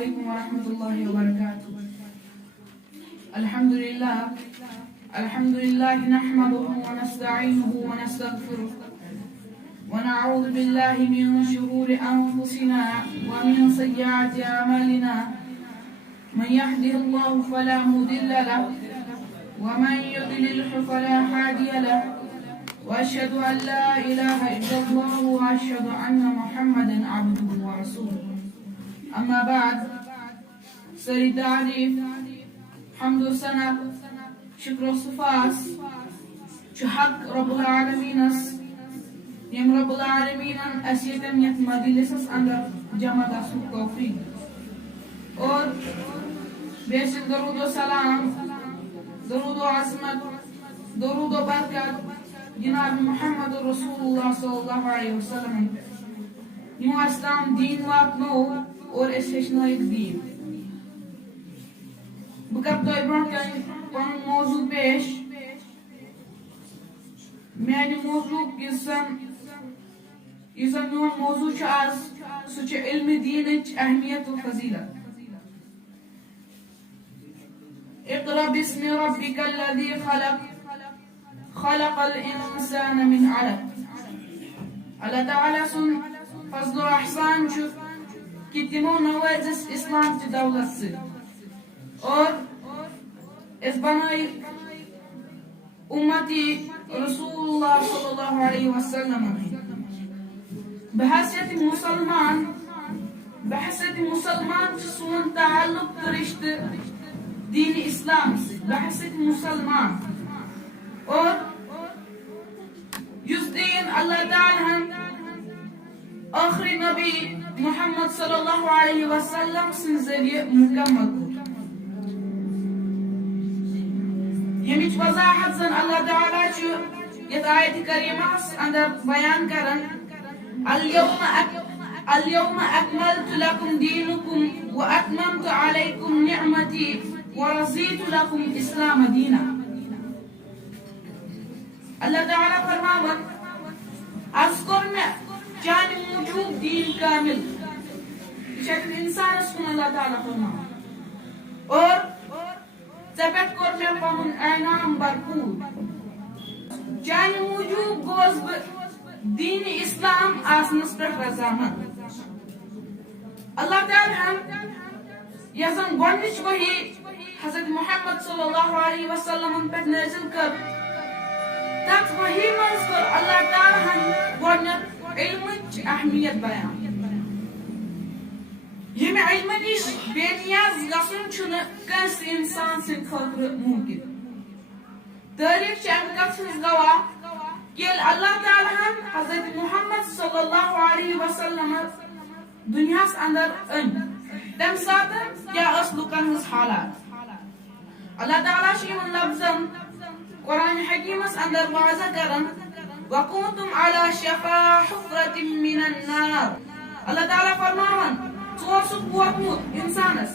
عليكم ورحمة الله وبركاته. الحمد لله نحمده ونستعينه ونستغفره ونعوذ بالله من شرور أنفسنا ومن سيئات أعمالنا. من يهده الله فلا مضل له ومن يضلله فلا هادي له، وأشهد أن لا إله إلا الله وأشهد أن محمدا عبده ورسوله. أما بعد، سری تعریف، حمد و ثنا، شکر و صفات چھ حق رب العالمینس یم رب العالمینن اس یتم یت مجلسس اندر جمع گژھنُک توفیق، اور بیشک درود و سلام، درود و عظمت، درود و برکت جناب محمد رسول اللہ صلی اللہ علیہ وسلم یمو اسلام دین واتنو اور اس ہیچنائک دین. بہ کر تہ برونٛٹھ کن پن موضوع پیش. میانہ موضوع یُس زن میون موضوع چھ آز سہ چھ علم دینچ اہمیت و فضیلت. اقرأ باسم ربك الذي خلق خلق الانسان من علق. اللہ تعالیٰ سن فضل و احسان چھ کہ تمو نوازس اسلام چہ دولت سے، اور اس بنائی امتی رسول اللہ صلی اللہ علیہ وسلم. بحیثیت مسلمان سون تعلق رشتہ دین اسلام سے، بحیثیت مسلمان. اور یس دین اللہ تعالیٰ آخری نبی محمد صلی اللہ علیہ وسلم سن ذریعہ مکمل کو. یمچ وضاحت زن اللہ تعالیٰ چھ یت آیت کریمہ اندر بیان کرن: اليوم اکملت لکم دینکم واتممت علیکم نعمتی ورضیت لکم اسلام دینا. اللہ تعالیٰ فرماون از کور میں چانہ موجود دین کامل. یہ انسان کن اللہ تعالیٰ فرماون، اور ژے پٮ۪ٹھ کوٚر مےٚ پنُن انعام بھرپوٗر. چانہ موجود گوس بہٕ دین اسلام آسنس پٮ۪ٹھ رضامند. اللہ تعالیٰ یس زن گۄڈنِچ وحی حضرت محمد صلی اللہ علیہ وسلم پٮ۪ٹھ نٲزِل کٔر، تتھ وحی منٛز کٔر اللہ تعالیٰ گۄڈنیٚتھ علمٕچ اہمیت بیان. ییٚمہِ علمہٕ نِش بے نیاز گژھُن چھُنہٕ کٲنٛسہِ انسان سٕنٛدِ خٲطرٕ مُمکِن. تٲریٖخ چھِ امہِ کتھ ہٕنٛز گواہ کہ ییٚلہِ اللہ تعالیٰ ہن حضرت محمد صلی اللہ علیہ وسلم دنیاہس اندر أنۍ، تمہِ ساتہٕ کیٛاہ ٲس لُکن ہٕنٛز حالات. اللہ تعالیٰ چھُ یِمن لفظن قرآن حکیمس اندر واضح کران: وَكُنتُمْ عَلَى شَفَا حُفْرَةٍ مِّنَ النَّارِ. اللہ تعالیٰ فرماون ژٕ اوسُکھ ووتمُت انسانس،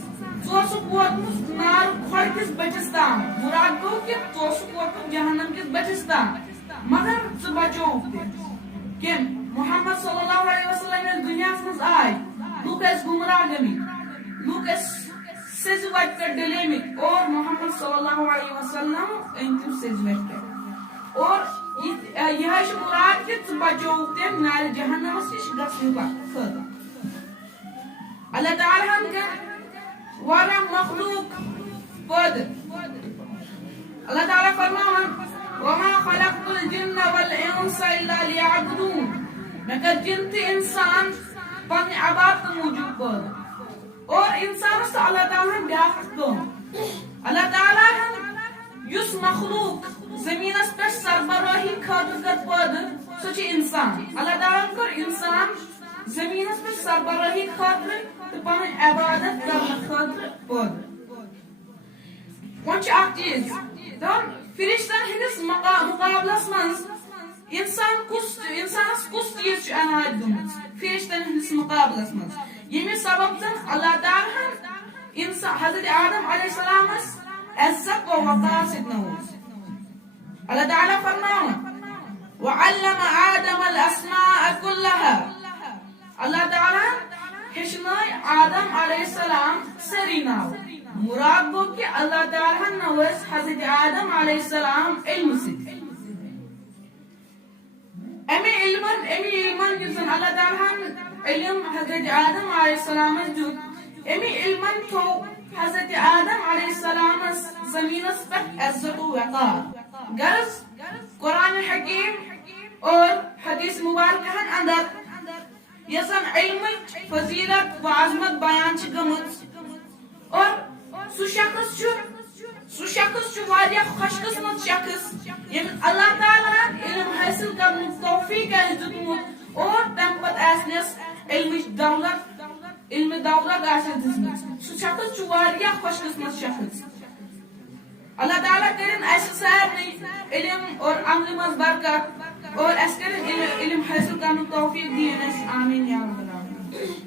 ژٕ اوسُکھ ووتمُت نار کھۄڈ کِس بٔٹھِس تام. مُراد گوٚو کہ ژٕ اوسُکھ ووتمُت جہنم کِس بٔٹھِس تام، مگر ژٕ بچووُکھ تہِ. کٔمۍ؟ محمد صلی اللہ علیہ وسلم ییٚلہِ دُنیاہس منٛز آے، لُکھ ٲسۍ گمراہ گٔمٕتۍ، لُکھ ٲسۍ سیٚزِ وتہِ پٮ۪ٹھ ڈٔلیمٕتۍ، اور محمد صلی اللہ علیہ وسلم أنۍ تِم سیٚزِ وتہِ پٮ۪ٹھ. اور یہ چھُ مُراد کہ ژٕ بچووُکھ تِم نارِ جہنمس نِش گژھنہٕ خٲطرٕ. اللہ تعالیٰ ہن کٔر واریاہ مخلوق پٲدٕ. اللہ تعالیٰ فرماون: وَمَا خَلَقْتُ الْجِنَّ وَالْإِنسَ إِلَّا لِيَعْبُدُونِ. مےٚ کٔر جِن تہٕ اِنسان پننہِ عبادتہٕ موٗجوٗب پٲدٕ. اور انسانس تہٕ اللہ تعالیٰ ہن بیٛاکھ کٲم. اللہ تعالیٰ ہن یُس مخلوق زمینس پٮ۪ٹھ سربراہی خٲطرٕ کٔر پٲدٕ، سُہ چھُ انسان. اللہ تعالیٰ ہن کوٚر انسان زمینس پٮ۪ٹھ سربراہی خٲطرٕ تہٕ پنٕنۍ عبادت کرنہٕ خٲطرٕ پٲدٕ. وۄنۍ چھُ اکھ چیٖز دپان: فرشتن ہٕنٛدِس مُقابلس منٛز انسانس کُس چیٖز چھُ عنایت گٔمٕژ فرشتن ہٕنٛدِس مُقابلس منٛز، ییٚمہِ سبب زن اللہ تعالیٰ ہن حضرت آدم علیہ السلامس عزت و وقار سۭتۍ نووُس. اللہ تعالیٰ فرماون: وَعَلَّمَ آدَمَ الْأَسْمَاءَ كُلَّهَا. اللہ تعالیٰ ہیٚچھنٲے آدم علیہ السلام سری ناو مراد گو کہ اللہ تعالیٰ نوس حضرت آدم علیہ السلام علم ست امی علمن یزن اللہ تعالیٰ علم حضرت آدم علیہ السلام دیت امی علمن تو حضرت آدم علیہ السلام زمین پر عزت و وقار غرض قرآن حکیم اور حدیث مبارکہ اندر یزن علم فضیلت و عظمت بیان گمت اور سو شخص واریہ خوش قسمت شخص یم اللہ تعالیٰ علم حاصل کرنے توفیق دیتمت اور تم پتہ آسنس علم دولت دزمت سو شخص واریہ خوش قسمت شخص اللہ تعالیٰ کرن اس سارے علم اور عمل مز برکت اور اس کرن علم حاصل کرنے توفیق دین اس آمین یا رب العالمین.